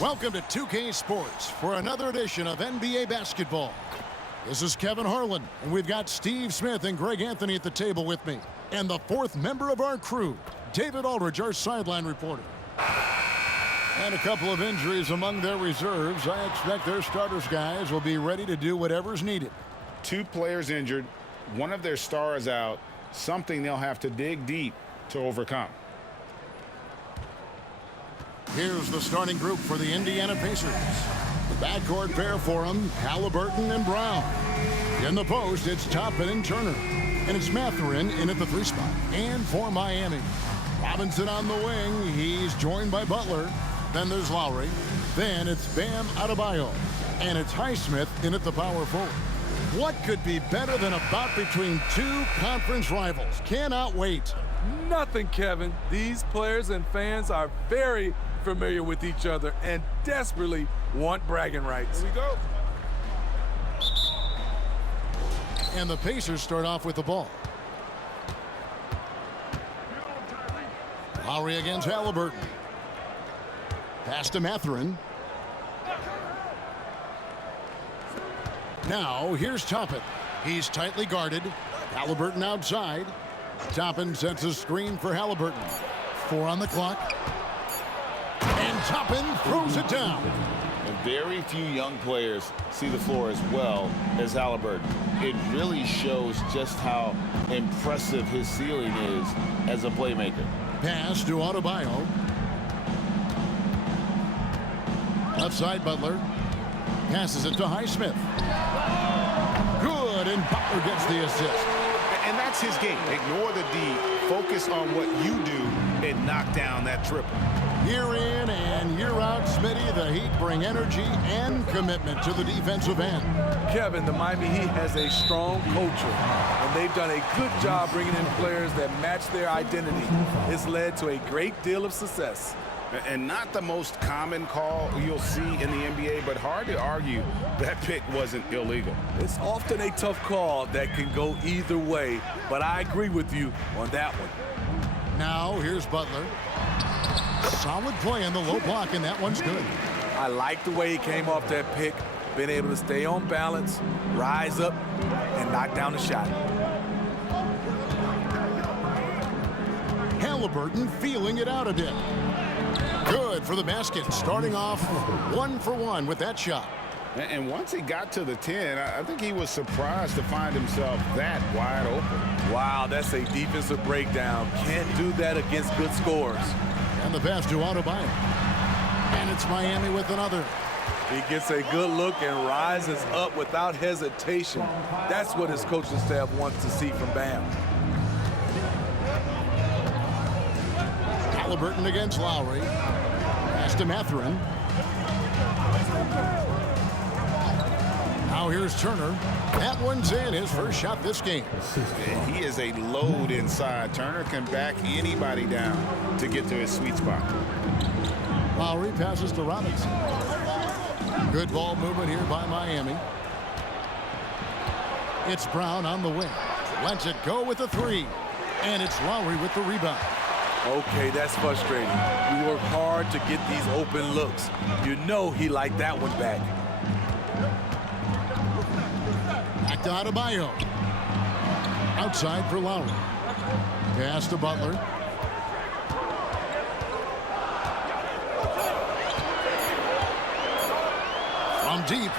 Welcome to 2K Sports for another edition of NBA basketball. This is Kevin Harlan, and we've got Steve Smith and Greg Anthony at the table with me. And the fourth member of our crew, David Aldridge, our sideline reporter. And a couple of injuries among their reserves. I expect their starters guys will be ready to do whatever's needed. Two players injured, one of their stars out, something they'll have to dig deep to overcome. Here's the starting group for the Indiana Pacers. The backcourt pair for them, Halliburton and Brown. In the post, it's Toppin and Turner. And it's Mathurin in at the 3 spot. And for Miami, Robinson on the wing. He's joined by Butler. Then there's Lowry. Then it's Bam Adebayo. And it's Highsmith in at the power forward. What could be better than a bout between two conference rivals? Cannot wait. Nothing, Kevin. These players and fans are very familiar with each other and desperately want bragging rights. Here we go. And the Pacers start off with the ball. Lowry against Halliburton. Pass to Mathurin. Now, here's Toppin. He's tightly guarded. Halliburton outside. Toppin sets a screen for Halliburton. 4 on the clock. And Toppin throws it down. And very few young players see the floor as well as Halliburton. It really shows just how impressive his ceiling is as a playmaker. Pass to Adebayo. Left side, Butler. Passes it to Highsmith. Good, and Butler gets the assist. And that's his game. Ignore the D, focus on what you do, and knock down that triple. Year in and year out, Smitty, the Heat bring energy and commitment to the defensive end. Kevin, the Miami Heat has a strong culture, and they've done a good job bringing in players that match their identity. It's led to a great deal of success. And not the most common call you'll see in the NBA, but hard to argue that pick wasn't illegal. It's often a tough call that can go either way, but I agree with you on that one. Now, here's Butler. Solid play in the low block, and that one's good. I like the way he came off that pick, been able to stay on balance, rise up, and knock down the shot. Halliburton feeling it out a bit. Good for the basket, starting off 1 for 1 with that shot. And once he got to the 10, I think he was surprised to find himself that wide open. Wow, that's a defensive breakdown. Can't do that against good scores. And the pass to Adebayo. And it's Miami with another. He gets a good look and rises up without hesitation. That's what his coaching staff wants to see from Bam. Halliburton against Lowry. Pass to Mathurin. Now here's Turner. That one's in, his first shot this game. He is a load inside. Turner can back anybody down to get to his sweet spot. Lowry passes to Robinson. Good ball movement here by Miami. It's Brown on the wing. Lets it go with the 3. And it's Lowry with the rebound. Okay, that's frustrating. You work hard to get these open looks. You know he liked that one back. Back to Adebayo. Outside for Lowry. Pass to Butler. From deep.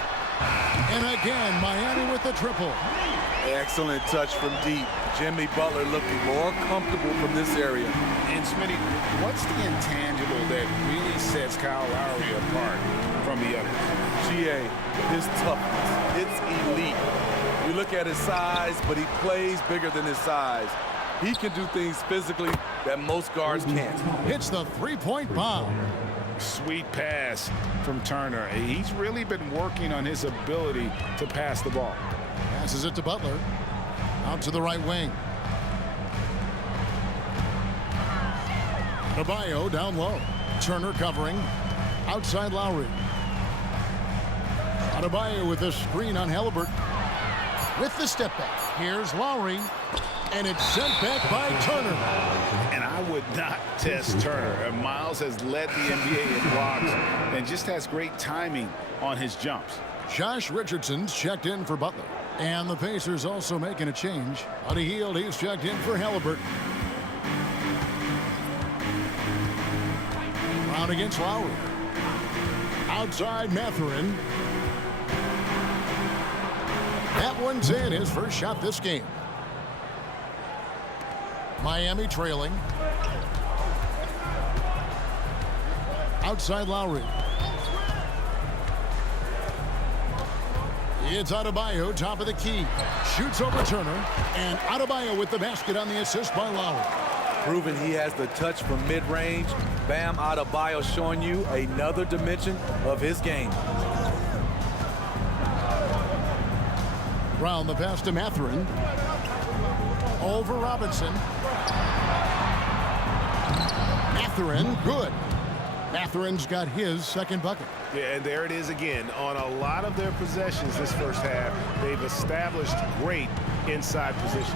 And again, Miami with the triple. Excellent touch from deep. Jimmy Butler looking more comfortable from this area. And Smitty, what's the intangible that really sets Kyle Lowry apart from the others? GA, his toughness. It's elite. You look at his size, but he plays bigger than his size. He can do things physically that most guards can't. Hits the 3-point bomb. Sweet pass from Turner. He's really been working on his ability to pass the ball. Passes it to Butler. Out to the right wing. Adebayo down low. Turner covering. Outside Lowry. Adebayo with a screen on Halliburton. With the step back. Here's Lowry. And it's sent back by Turner. And I would not test Turner. Miles has led the NBA in blocks, and just has great timing on his jumps. Josh Richardson's checked in for Butler. And the Pacers also making a change. Buddy Hield, he's checked in for Halliburton. Brown against Lowry. Outside Mathurin. That one's in, his first shot this game. Miami trailing. Outside Lowry. It's Adebayo, top of the key. Shoots over Turner. And Adebayo with the basket on the assist by Lowry. Proving he has the touch from mid-range. Bam Adebayo showing you another dimension of his game. Brown the pass to Mathurin. Over Robinson. Mathurin, good. Mathurin's got his second bucket. Yeah, and there it is again. On a lot of their possessions this first half, they've established great inside positions.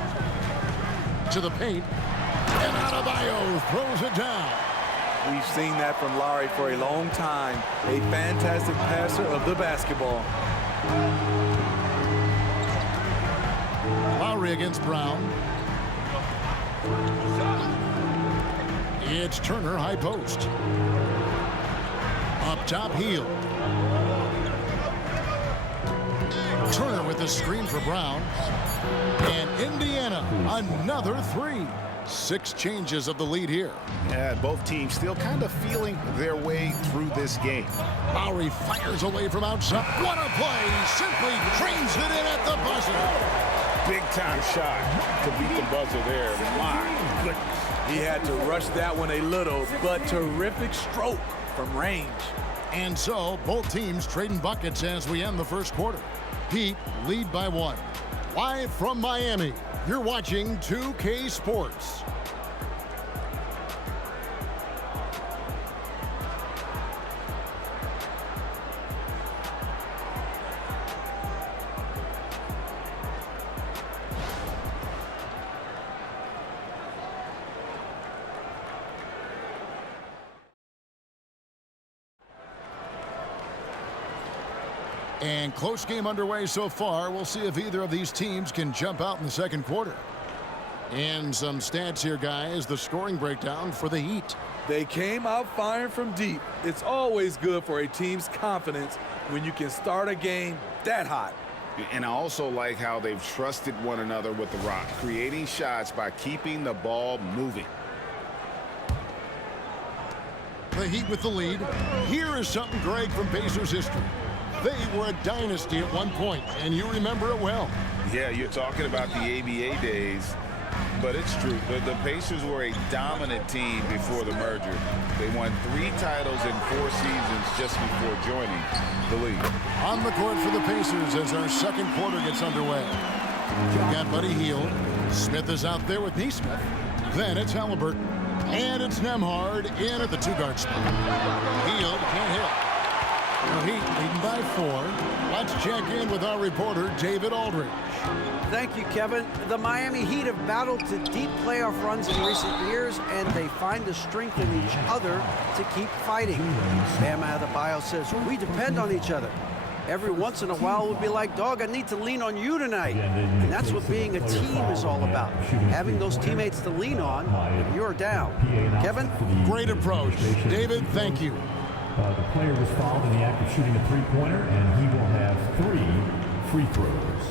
To the paint. And Adebayo throws it down. We've seen that from Lowry for a long time. A fantastic passer of the basketball. Lowry against Brown. It's Turner, high post. Up top, Hield. Turner with the screen for Brown. And Indiana, another three. 6 changes of the lead here. Yeah, both teams still kind of feeling their way through this game. Lowry fires away from outside. What a play! Simply trains it in at the buzzer. Big time shot to beat the buzzer there. My goodness. He had to rush that one a little, but terrific stroke from range. And so, both teams trading buckets as we end the first quarter. Heat lead by 1. Live from Miami, you're watching 2K Sports. And close game underway so far. We'll see if either of these teams can jump out in the second quarter. And some stats here, guys. The scoring breakdown for the Heat. They came out firing from deep. It's always good for a team's confidence when you can start a game that hot. And I also like how they've trusted one another with the rock, creating shots by keeping the ball moving. The Heat with the lead. Here is something, Greg, from Pacers history. They were a dynasty at one point, and you remember it well. Yeah, you're talking about the ABA days, but it's true. The Pacers were a dominant team before the merger. They won 3 titles in 4 seasons just before joining the league. On the court for the Pacers as our second quarter gets underway. You've got Buddy Hield. Smith is out there with Nesmith. Then it's Halliburton. And it's Nembhard in at the 2-guard spot. Hield can't hit. The Heat leading by 4. Let's check in with our reporter, David Aldridge. Thank you, Kevin. The Miami Heat have battled to deep playoff runs in recent years, and they find the strength in each other to keep fighting. Bam Adebayo says, we depend on each other. Every once in a while, we'll be like, dog, I need to lean on you tonight. And that's what being a team is all about. Having those teammates to lean on when you're down. Kevin? Great approach. David, thank you. The player was fouled in the act of shooting a three-pointer, and he will have 3 free throws.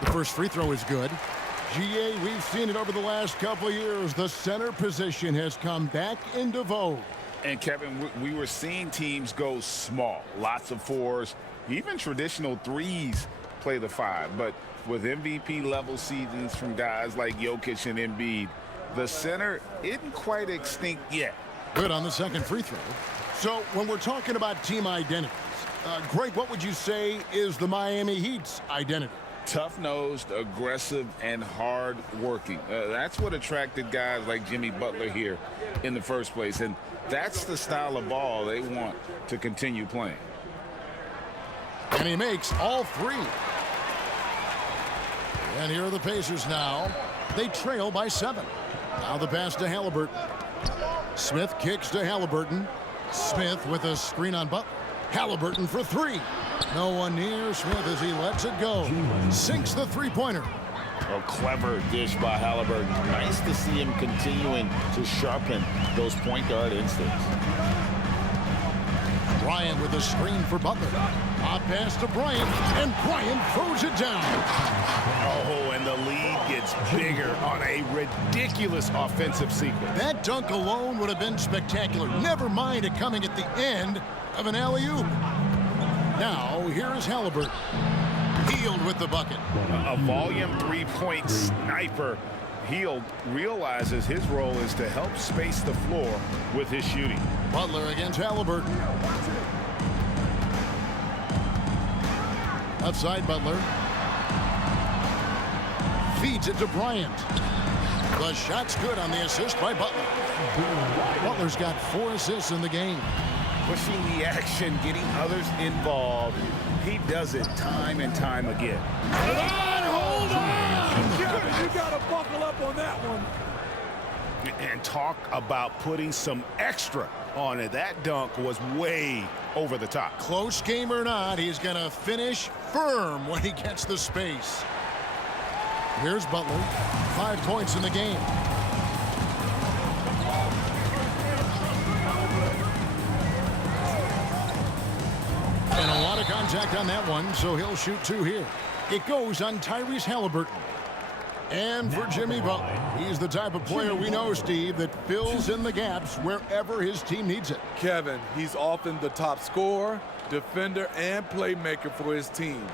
The first free throw is good. GA, we've seen it over the last couple of years. The center position has come back into vogue. And, Kevin, we were seeing teams go small, lots of 4s, even traditional 3s play the 5. But with MVP-level seasons from guys like Jokic and Embiid, the center isn't quite extinct yet. Good on the second free throw. So when we're talking about team identities, Greg, what would you say is the Miami Heat's identity? Tough-nosed, aggressive, and hard-working. That's what attracted guys like Jimmy Butler here in the first place. And that's the style of ball they want to continue playing. And he makes all 3. And here are the Pacers now. They trail by 7. Now the pass to Halliburton. Smith kicks to Halliburton. Smith with a screen on Butler. Halliburton for 3. No one near Smith as he lets it go. Sinks the three-pointer. A clever dish by Halliburton. Nice to see him continuing to sharpen those point guard instincts. Bryant with a screen for Butler. A pass to Bryant, and Bryant throws it down. Oh, and the lead gets bigger on a ridiculous offensive sequence. That dunk alone would have been spectacular. Never mind it coming at the end of an alley-oop. Now, here is Halliburton. Hield with the bucket. A volume three-point sniper. Hield realizes his role is to help space the floor with his shooting. Butler against Halliburton. Outside Butler. Feeds it to Bryant. The shot's good on the assist by Butler. Butler's got 4 assists in the game. Pushing the action, getting others involved. He does it time and time again. Hold on! You got to buckle up on that one. And talk about putting some extra on it. That dunk was way over the top. Close game or not, he's going to finish firm when he gets the space. Here's Butler. 5 points in the game. And a lot of contact on that one, so he'll shoot 2 here. It goes on Tyrese Halliburton. And for Jimmy Butler, he's the type of player we know, Steve, that fills in the gaps wherever his team needs it. Kevin, he's often the top scorer, defender, and playmaker for his team.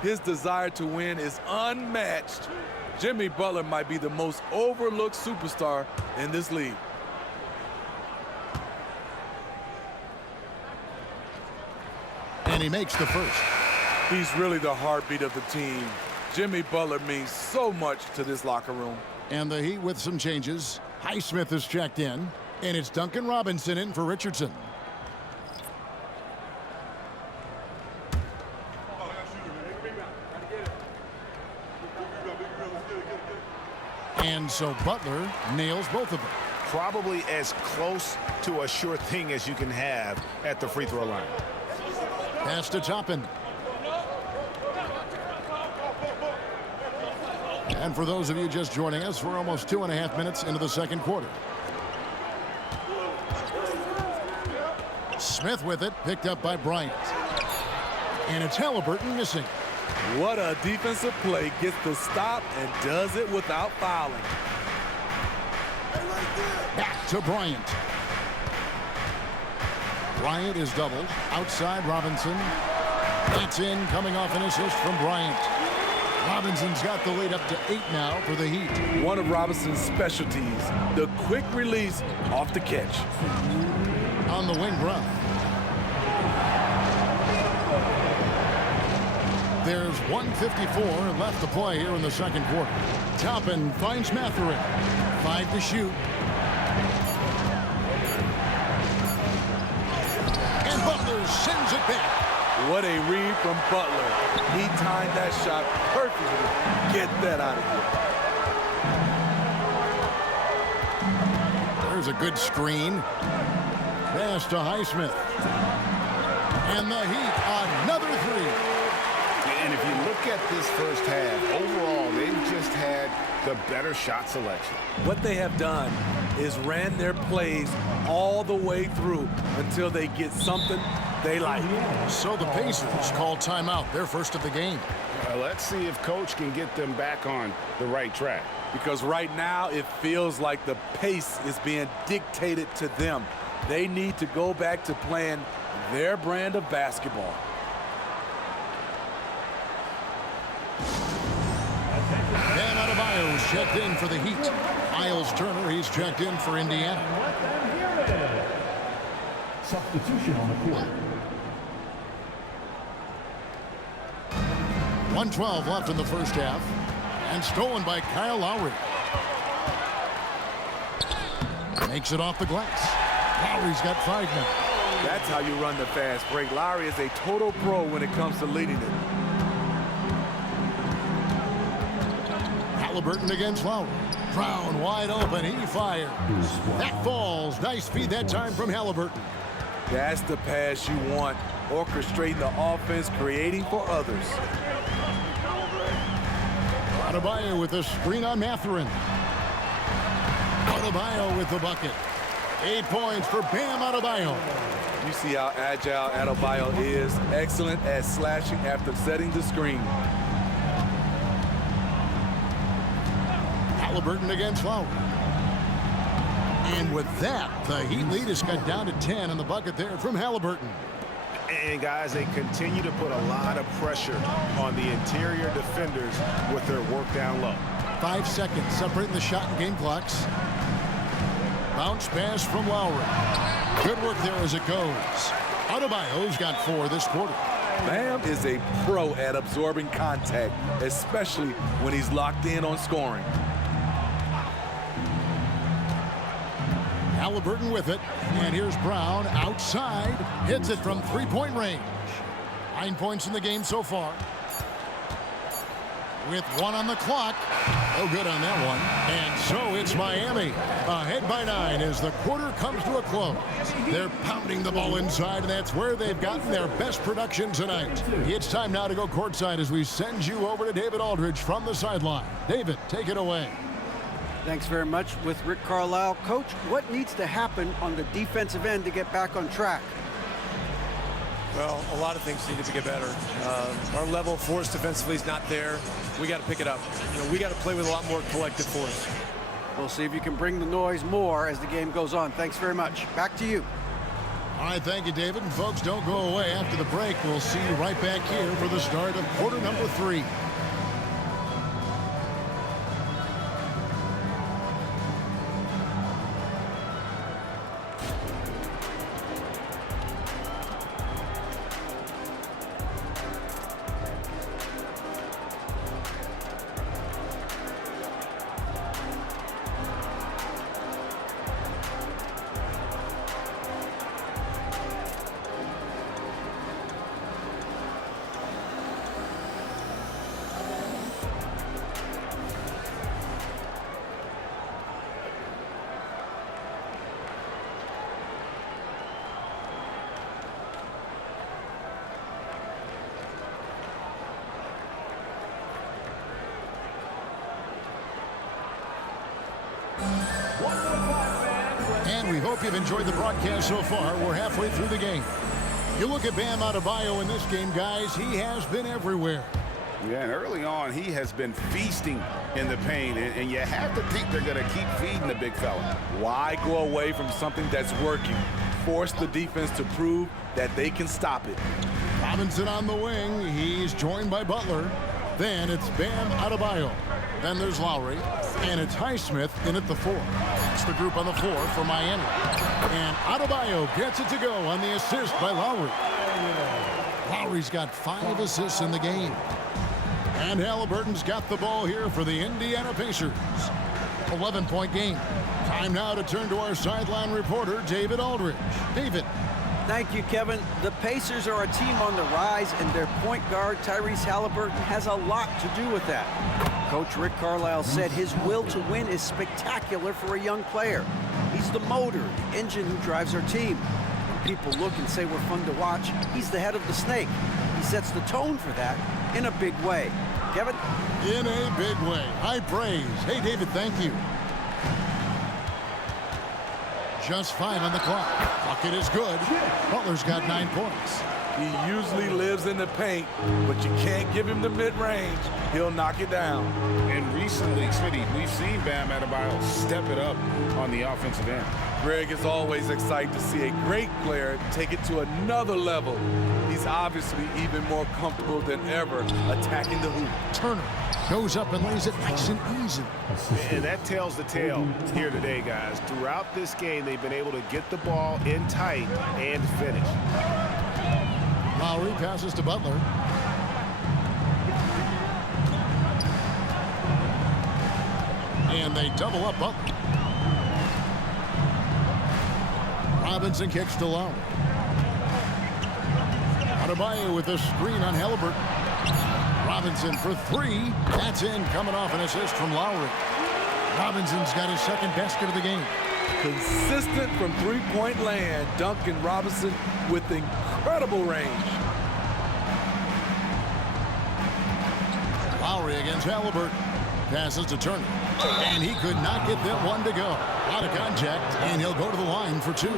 His desire to win is unmatched. Jimmy Butler might be the most overlooked superstar in this league. And he makes the first. He's really the heartbeat of the team. Jimmy Butler means so much to this locker room. And the Heat with some changes. Highsmith is checked in. And it's Duncan Robinson in for Richardson. And so Butler nails both of them. Probably as close to a sure thing as you can have at the free throw line. Pass to Toppin. And for those of you just joining us, we're almost 2.5 minutes into the second quarter. Smith with it, picked up by Bryant. And it's Halliburton missing. What a defensive play. Gets the stop and does it without fouling. Back to Bryant. Bryant is doubled. Outside Robinson. That's in, coming off an assist from Bryant. Robinson's got the lead up to 8 now for the Heat. One of Robinson's specialties, the quick release off the catch. On the wing run. There's 1:54 left to play here in the second quarter. Toppin finds Mathurin. 5 to shoot. And Butler sends it back. What a read from Butler. He timed that shot perfectly. Get that out of here. There's a good screen. Pass to Highsmith. And the Heat, another 3. And if you look at this first half, overall, they've just had the better shot selection. What they have done is ran their plays all the way through until they get something they like. So the Pacers call timeout, their first of the game. Let's see if Coach can get them back on the right track. Because right now it feels like the pace is being dictated to them. They need to go back to playing their brand of basketball. Bam Adebayo's checked in for the Heat. Miles Turner, he's checked in for Indiana. Substitution on the court. 1:12 left in the first half. And stolen by Kyle Lowry. Makes it off the glass. Lowry's got 5 now. That's how you run the fast break. Lowry is a total pro when it comes to leading it. Halliburton against Lowry. Brown wide open. He fired. That falls. Nice feed that time from Halliburton. That's the pass you want. Orchestrating the offense, creating for others. Adebayo with a screen on Mathurin. Adebayo with the bucket. 8 points for Bam Adebayo. You see how agile Adebayo is. Excellent at slashing after setting the screen. Halliburton against Lowry. And with that, the Heat lead is cut down to 10 on the bucket there from Halliburton. And guys, they continue to put a lot of pressure on the interior defenders with their work down low. 5 seconds separating the shot and game clocks. Bounce pass from Lowry. Good work there as it goes. Adebayo's got 4 this quarter. Bam is a pro at absorbing contact, especially when he's locked in on scoring. Halliburton with it, and here's Brown outside, hits it from three-point range. 9 points in the game so far. With 1 on the clock, no good on that one. And so it's Miami, ahead by 9 as the quarter comes to a close. They're pounding the ball inside, and that's where they've gotten their best production tonight. It's time now to go courtside as we send you over to David Aldridge from the sideline. David, take it away. Thanks very much with Rick Carlisle. Coach, what needs to happen on the defensive end to get back on track? Well, a lot of things need to get better. Our level of force defensively is not there. We got to pick it up. We got to play with a lot more collective force. We'll see if you can bring the noise more as the game goes on. Thanks very much. Back to you. All right, thank you, David. And folks, don't go away. After the break, we'll see you right back here for the start of quarter number 3. And we hope you've enjoyed the broadcast so far. We're halfway through the game. You look at Bam Adebayo in this game, guys, he has been everywhere. Yeah, and early on, he has been feasting in the paint, and you have to think they're going to keep feeding the big fella. Why go away from something that's working? Force the defense to prove that they can stop it. Robinson on the wing. He's joined by Butler. Then it's Bam Adebayo. Then there's Lowry. And it's Highsmith in at the 4. That's the group on the floor for Miami. And Adebayo gets it to go on the assist by Lowry. Lowry's got 5 assists in the game. And Halliburton's got the ball here for the Indiana Pacers. 11-point game. Time now to turn to our sideline reporter, David Aldridge. David. Thank you, Kevin. The Pacers are a team on the rise, and their point guard, Tyrese Halliburton, has a lot to do with that. Coach Rick Carlisle said his will to win is spectacular for a young player. He's the motor, the engine who drives our team. When people look and say we're fun to watch, he's the head of the snake. He sets the tone for that in a big way. Kevin? In a big way. High praise. Hey, David, thank you. Just 5 on the clock. Bucket is good. Butler's got 9 points. He usually lives in the paint, but you can't give him the mid-range. He'll knock it down. And recently, Smitty, we've seen Bam Adebayo step it up on the offensive end. Greg is always excited to see a great player take it to another level. He's obviously even more comfortable than ever attacking the hoop. Turner goes up and lays it nice and easy. And that tells the tale here today, guys. Throughout this game, they've been able to get the ball in tight and finish. Lowry passes to Butler. And they double up Butler. Robinson kicks to Lowry. Adebayo with a screen on Halliburton. Robinson for three. That's in, coming off an assist from Lowry. Robinson's got his second basket of the game. Consistent from three-point land, Duncan Robinson with incredible range. Lowry against Halliburton. Passes to Turner. And he could not get that one to go. Out of contact, and he'll go to the line for two.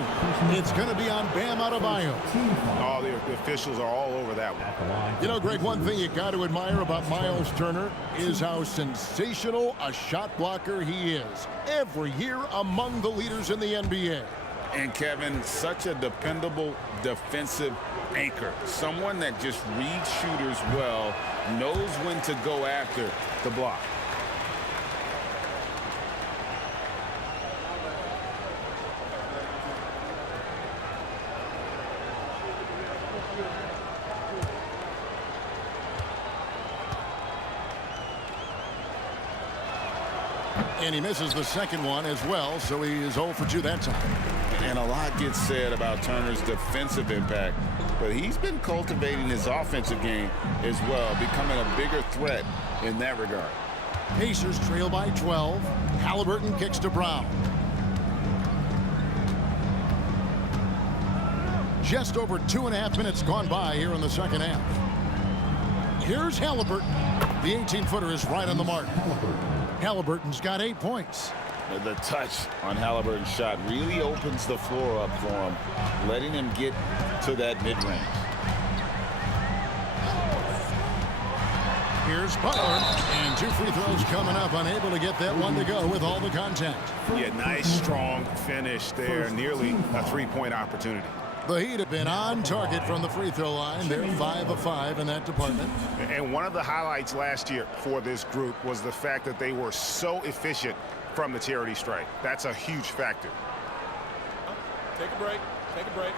It's going to be on Bam Adebayo. Oh, the officials are all over that one. You know, Greg, one thing you got to admire about Miles Turner is how sensational a shot blocker he is. Every year among the leaders in the NBA. And Kevin, such a dependable defensive anchor. Someone that just reads shooters well, knows when to go after the block. And he misses the second one as well, so he is 0 for 2 that time. And a lot gets said about Turner's defensive impact, but he's been cultivating his offensive game as well, becoming a bigger threat in that regard. Pacers trail by 12. Halliburton kicks to Brown. Just over 2.5 minutes gone by here in the second half. Here's Halliburton. The 18-footer is right on the mark. Halliburton's got 8 points. The touch on Halliburton's shot really opens the floor up for him, letting him get to that mid-range. Here's Butler, and 2 free throws coming up, unable to get that one to go with all the contact. Yeah, nice, strong finish there, nearly a three-point opportunity. The Heat have been on target from the free throw line. They're 5 of 5 in that department. And one of the highlights last year for this group was the fact that they were so efficient from the charity stripe. That's a huge factor. Take a break. Take a break.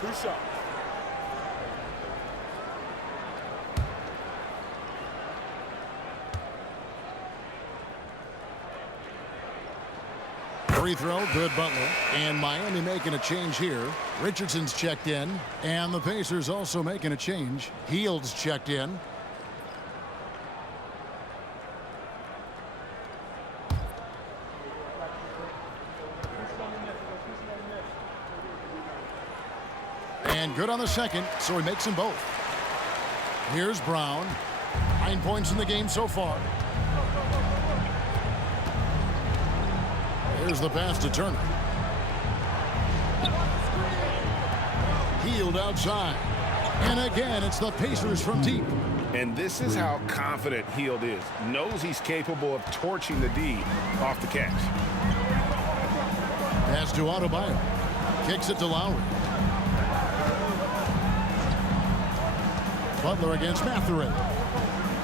2 shots. Free throw, good Butler. And Miami making a change here. Richardson's checked in. And the Pacers also making a change. Hield's checked in. And good on the second, so he makes them both. Here's Brown. 9 points in the game so far. Here's the pass to Turner. Hield outside. And again, it's the Pacers from deep. And this is how confident Hield is. Knows he's capable of torching the D off the catch. Pass to Adebayo. Kicks it to Lowry. Butler against Mathurin.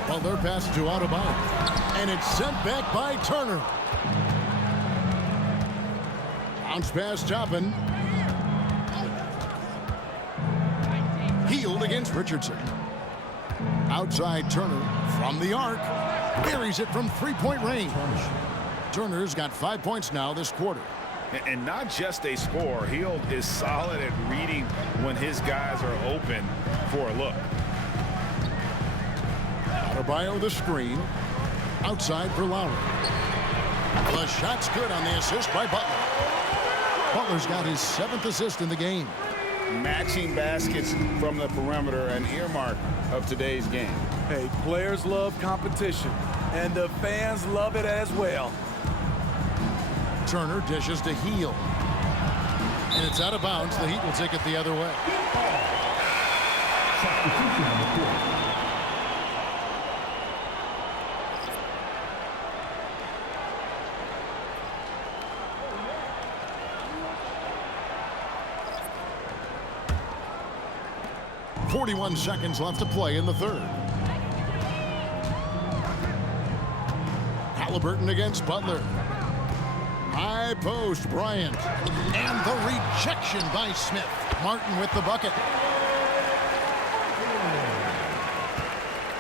Butler passes to Adebayo. And it's sent back by Turner. Bounce pass Toppin. Hield against Richardson. Outside Turner from the arc. Buries it from three-point range. Turner's got 5 points now this quarter. And not just a scorer. Hield is solid at reading when his guys are open for a look. Adebayo the screen. Outside for Lowry. The shot's good on the assist by Butler. Butler's got his 7th assist in the game. Matching baskets from the perimeter, an earmark of today's game. Hey, players love competition, and the fans love it as well. Turner dishes to Hield. And it's out of bounds. The Heat will take it the other way. Substitution on the court. 41 seconds left to play in the third. Halliburton against Butler. High post, Bryant. And the rejection by Smith. Martin with the bucket.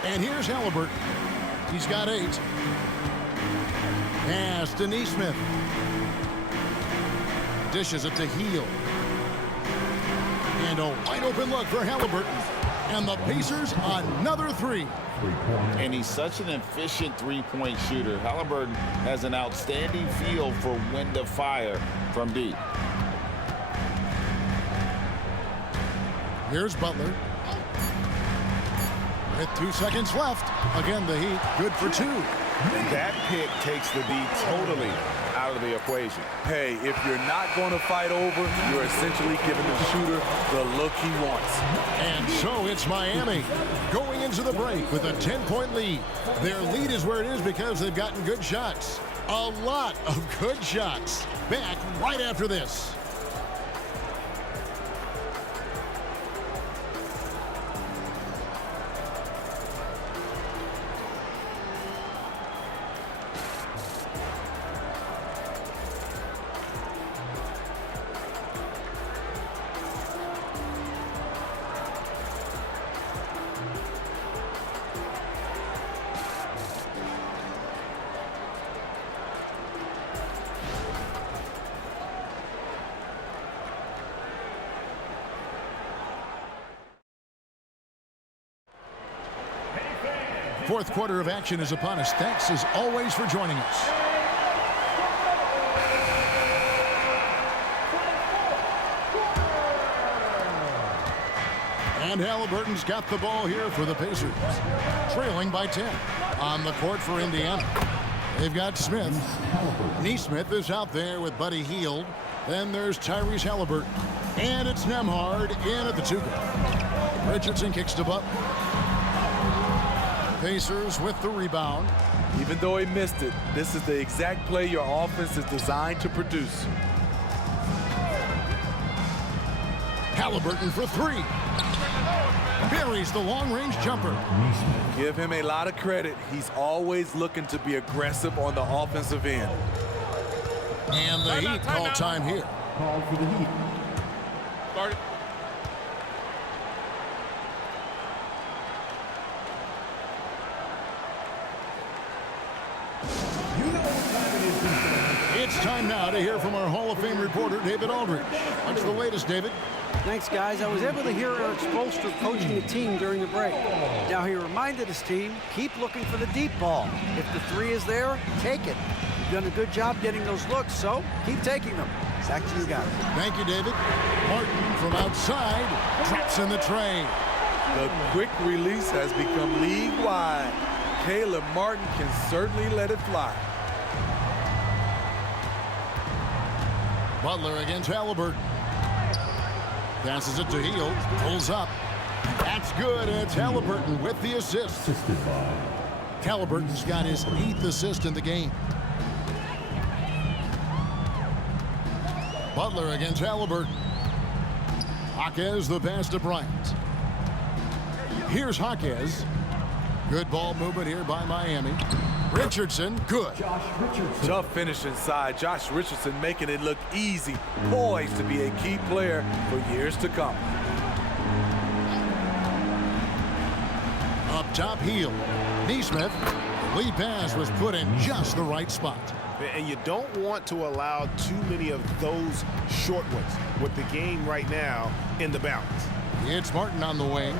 And here's Halliburton. He's got 8. Pass to Nesmith. Dishes it to Hield. And a wide open look for Halliburton. And the Pacers another three. And he's such an efficient three-point shooter. Halliburton has an outstanding feel for when to fire from deep. Here's Butler. With 2 seconds left. Again, the Heat good for two. That pick takes the D totally out of the equation. Hey, if you're not going to fight over, you're essentially giving the shooter the look he wants. And so it's Miami going into the break with a 10-point lead. Their lead is where it is because they've gotten good shots. A lot of good shots. Back right after this. Fourth quarter of action is upon us. Thanks as always for joining us. And Halliburton's got the ball here for the Pacers. Trailing by 10 on the court for Indiana. They've got Smith. Neesmith is out there with Buddy Hield. Then there's Tyrese Halliburton. And it's Nembhard in at the two-guard. Richardson kicks to Butler. Pacers with the rebound. Even though he missed it, this is the exact play your offense is designed to produce. Halliburton for three. Buries the long-range jumper. Give him a lot of credit. He's always looking to be aggressive on the offensive end. And the Heat call time here. Call for the Heat. Start it. It's time now to hear from our Hall of Fame reporter, David Aldridge. What's the latest, David? Thanks, guys. I was able to hear Eric Spoelstra coaching the team during the break. Now, he reminded his team, keep looking for the deep ball. If the three is there, take it. You've done a good job getting those looks, so keep taking them. Back to you guys. Thank you, David. Martin from outside traps in the tray. The quick release has become league-wide. Caleb Martin can certainly let it fly. Butler against Halliburton. Passes it to Hield. Pulls up. That's good. And it's Halliburton with the assist. Assisted by Halliburton's got his 8th assist in the game. Butler against Halliburton. Jaquez the pass to Bryant. Here's Jaquez. Good ball movement here by Miami. Richardson, good. Josh Richardson. Tough finish inside. Josh Richardson making it look easy. Poised to be a key player for years to come. Up top, Hield. Neesmith. Lead pass was put in just the right spot. And you don't want to allow too many of those short ones with the game right now in the balance. It's Martin on the wing.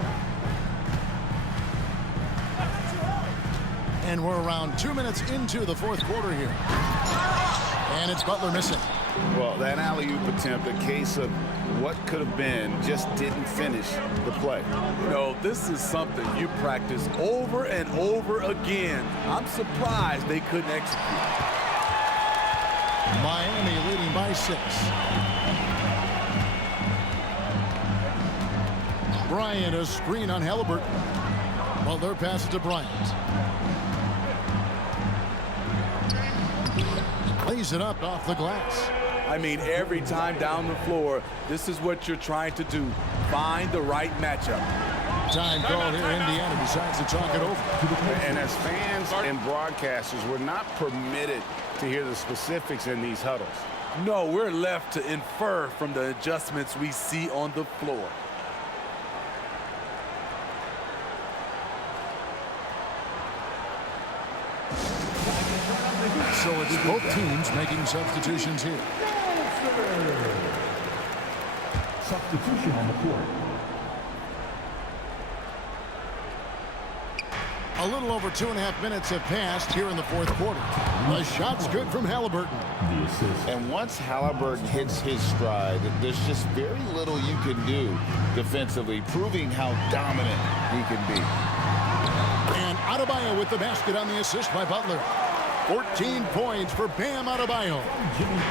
And we're around 2 minutes into the fourth quarter here. And it's Butler missing. Well, that alley-oop attempt, a case of what could have been, just didn't finish the play. You know, this is something you practice over and over again. I'm surprised they couldn't execute. Miami leading by 6. Bryant, a screen on Halliburton. Butler passes to Bryant. Lays it up off the glass. I mean, every time down the floor, this is what you're trying to do. Find the right matchup. Time called here. Indiana decides to talk it over. And as fans and broadcasters, we're not permitted to hear the specifics in these huddles. No, we're left to infer from the adjustments we see on the floor. So it's both teams making substitutions here. Substitution on the court. A little over 2.5 minutes have passed here in the fourth quarter. The shot's good from Halliburton. The assist. And once Halliburton hits his stride, there's just very little you can do defensively, proving how dominant he can be. And Adebayo with the basket on the assist by Butler. 14 points for Bam Adebayo.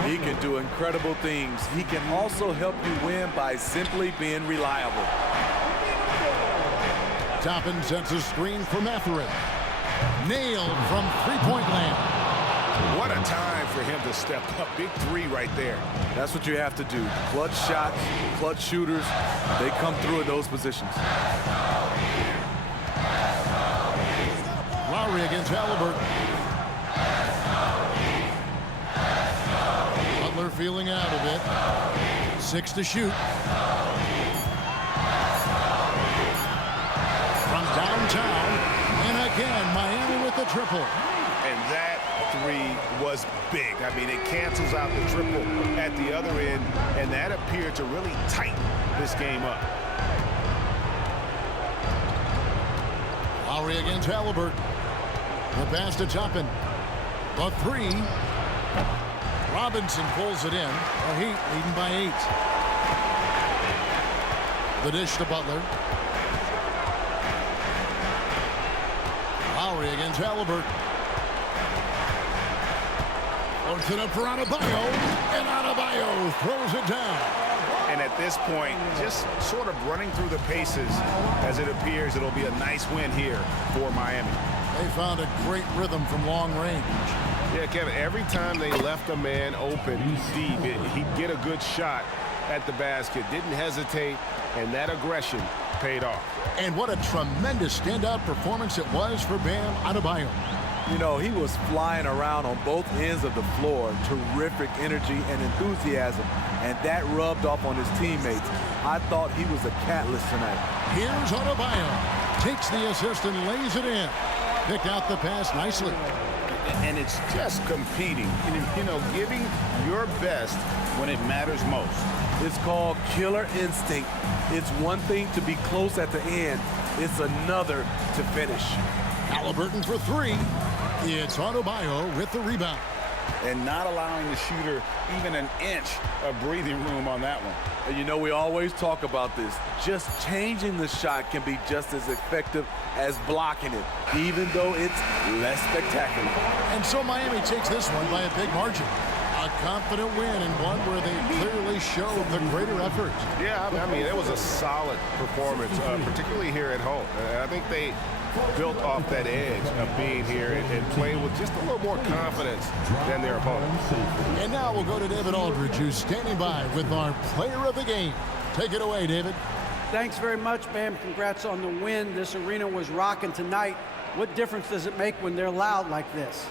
He can do incredible things. He can also help you win by simply being reliable. Toppin sets a screen for Mathurin. Nailed from three-point land. What a time for him to step up. Big three right there. That's what you have to do. Clutch shots, clutch shooters, they come through in those positions. Lowry against Halliburton. Butler feeling out of it. 6 to shoot. From downtown, and again, Miami with the triple. And that three was big. I mean, it cancels out the triple at the other end, and that appeared to really tighten this game up. Lowry against Halliburton. The pass to Toppin. The three. Robinson pulls it in. The Heat leading by 8. The dish to Butler. Lowry against Halliburton. Puts it up for Adebayo, and Adebayo throws it down. And at this point, just sort of running through the paces as it appears it'll be a nice win here for Miami. They found a great rhythm from long range. Yeah, Kevin, every time they left a man open deep, he'd get a good shot at the basket. Didn't hesitate, and that aggression paid off. And what a tremendous standout performance it was for Bam Adebayo. You know, he was flying around on both ends of the floor. Terrific energy and enthusiasm, and that rubbed off on his teammates. I thought he was a catalyst tonight. Here's Adebayo. Takes the assist and lays it in. Picked out the pass nicely. And it's just competing, you know, giving your best when it matters most. It's called killer instinct. It's one thing to be close at the end. It's another to finish. Halliburton for three. It's Adebayo with the rebound. And not allowing the shooter even an inch of breathing room on that one. And you know, we always talk about this. Just changing the shot can be just as effective as blocking it, even though it's less spectacular. And so Miami takes this one by a big margin. A confident win and one where they clearly showed the greater effort. Yeah, I mean, it was a solid performance, particularly here at home. I think they built off that edge of being here and playing with just a little more confidence than their opponents. And now we'll go to David Aldridge, who's standing by with our player of the game. Take it away, David. Thanks very much, Bam. Congrats on the win. This arena was rocking tonight. What difference does it make when they're loud like this?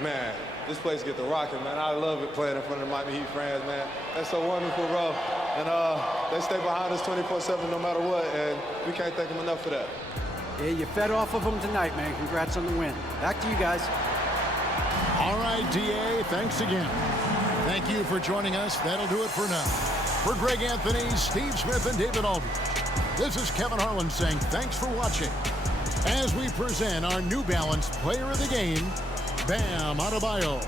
Man, this place get the rocking, man. I love it playing in front of the Miami Heat fans, man. That's so wonderful, bro. And they stay behind us 24/7 no matter what, and we can't thank them enough for that. Yeah, you fed off of them tonight, man. Congrats on the win. Back to you guys. All right, DA, thanks again. Thank you for joining us. That'll do it for now. For Greg Anthony, Steve Smith, and David Aldridge, this is Kevin Harlan saying thanks for watching as we present our New Balance Player of the Game, Bam Adebayo.